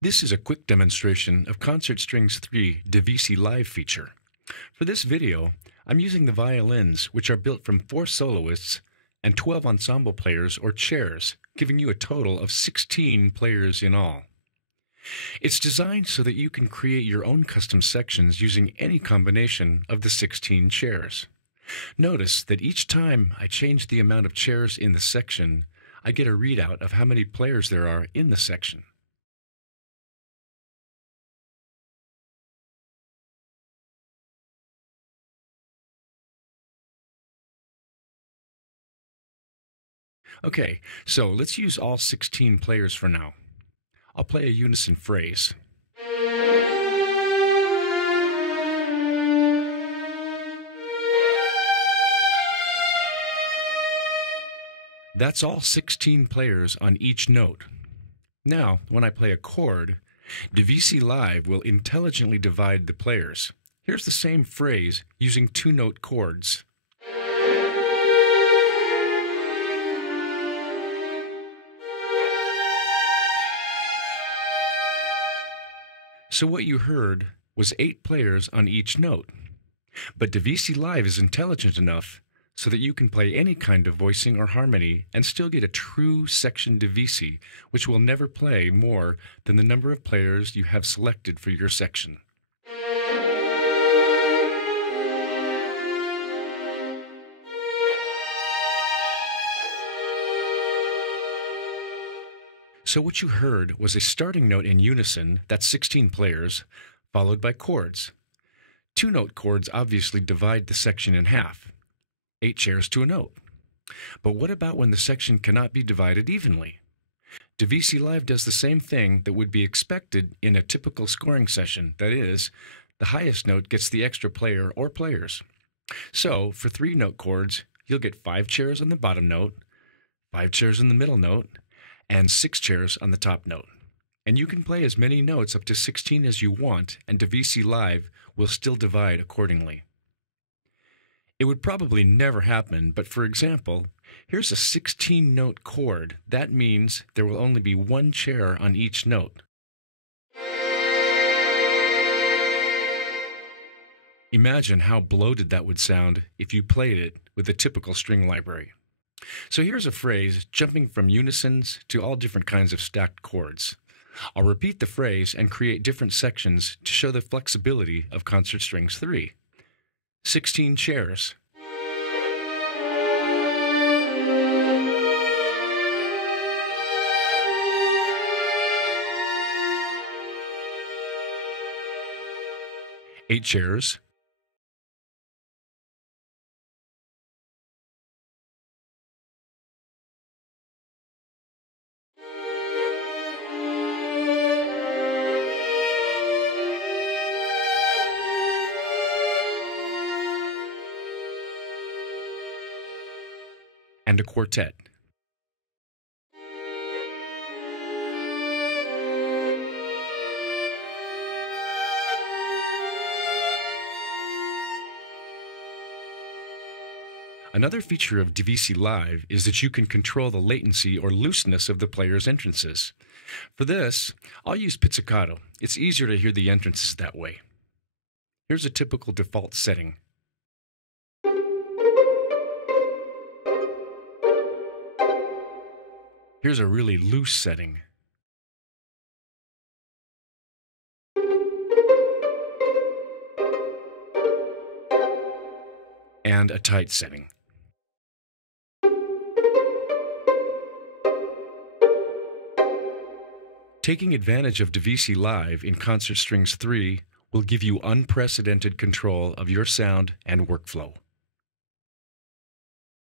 This is a quick demonstration of Concert Strings 3 DivisiLive feature. For this video, I'm using the violins, which are built from 4 soloists and 12 ensemble players or chairs, giving you a total of 16 players in all. It's designed so that you can create your own custom sections using any combination of the 16 chairs. Notice that each time I change the amount of chairs in the section, I get a readout of how many players there are in the section. Okay, so let's use all 16 players for now. I'll play a unison phrase. That's all 16 players on each note. Now, when I play a chord, DivisiLive will intelligently divide the players. Here's the same phrase using 2-note chords. So what you heard was 8 players on each note. But DivisiLive is intelligent enough so that you can play any kind of voicing or harmony and still get a true section divisi, which will never play more than the number of players you have selected for your section. So what you heard was a starting note in unison, that's 16 players, followed by chords. 2-note chords obviously divide the section in half, 8 chairs to a note. But what about when the section cannot be divided evenly? DivisiLive does the same thing that would be expected in a typical scoring session, that is, the highest note gets the extra player or players. So for 3-note chords, you'll get 5 chairs on the bottom note, 5 chairs on the middle note, and 6 chairs on the top note. And you can play as many notes up to 16 as you want, and DivisiLive will still divide accordingly. It would probably never happen, but for example, here's a 16-note chord. That means there will only be 1 chair on each note. Imagine how bloated that would sound if you played it with a typical string library. So here's a phrase jumping from unisons to all different kinds of stacked chords. I'll repeat the phrase and create different sections to show the flexibility of Concert Strings 3. 16 chairs. Eight chairs. And a quartet. Another feature of DivisiLive is that you can control the latency or looseness of the player's entrances. For this, I'll use pizzicato. It's easier to hear the entrances that way. Here's a typical default setting. Here's a really loose setting. And a tight setting. Taking advantage of DivisiLive in Concert Strings 3 will give you unprecedented control of your sound and workflow.